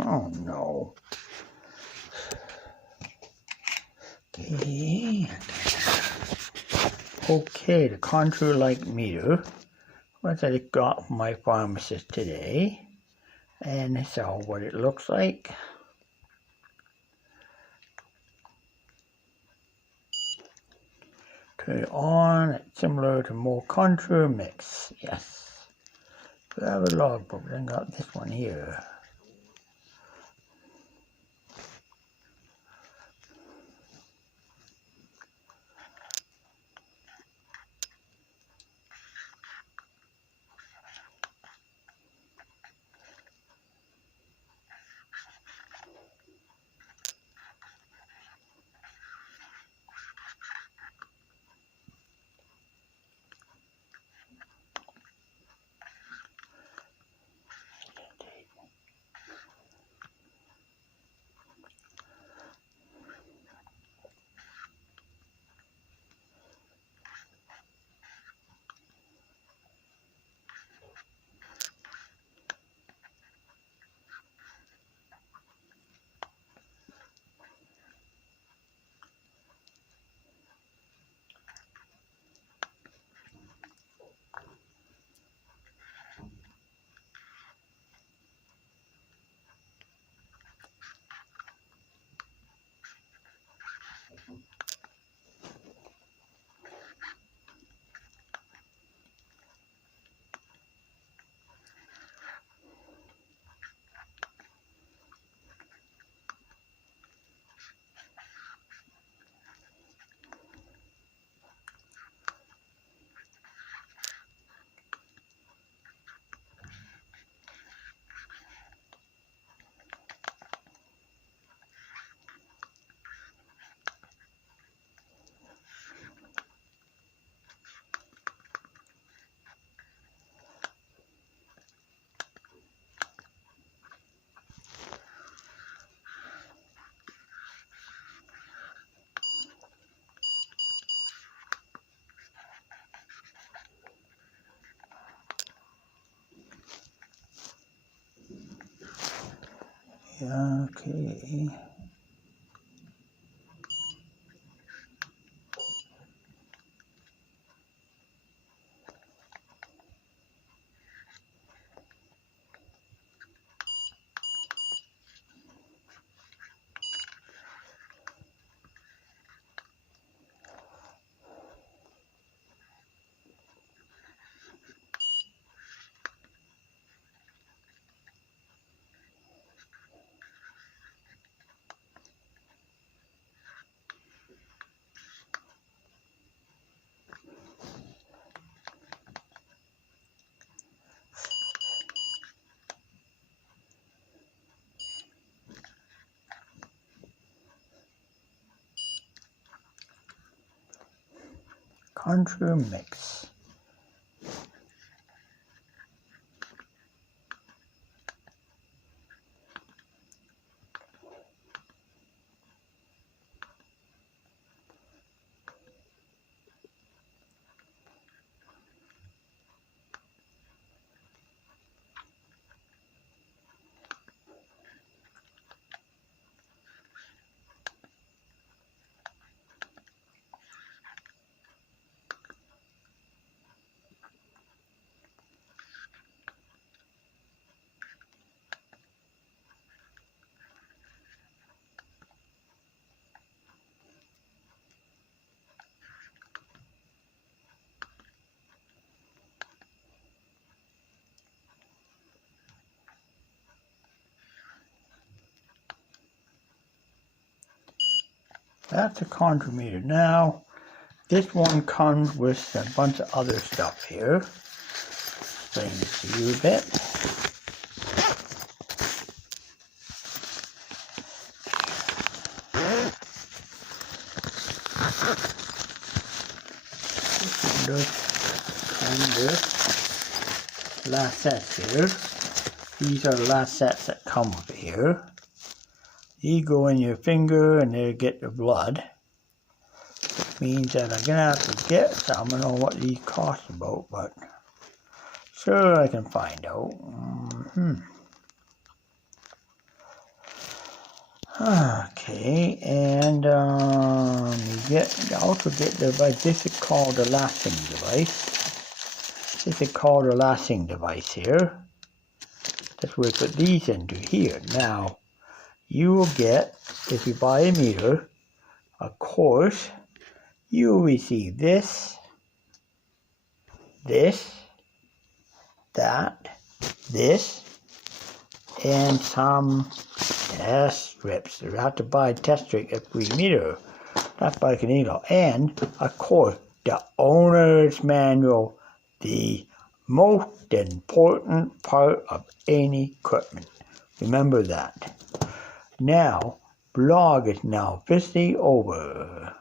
Oh no. Okay. Okay, the contour light meter, what I got from my pharmacist today, and this is all what it looks like. Turn it on, it's similar to more contour mix, yes. We have a logbook, then got this one here. Okay. Contour mix. That's a contour meter. Now, this one comes with a bunch of other stuff here. Explain this to you a bit. And last sets here. These are the last sets that come with here. These go in your finger and they get the blood. It means that I'm gonna have to get some. I don't know what these cost about, but sure I can find out. Okay, and also get the device. This is called the lasting device. This is called the lasting device here. That's where we put these into here. Now, you will get, if you buy a meter, of course, you will receive this, that, this, and some test strips. You have to buy a test strip every meter. That's by Canelo. And, of course, the owner's manual, the most important part of any equipment. Remember that. Now, blog is now officially over.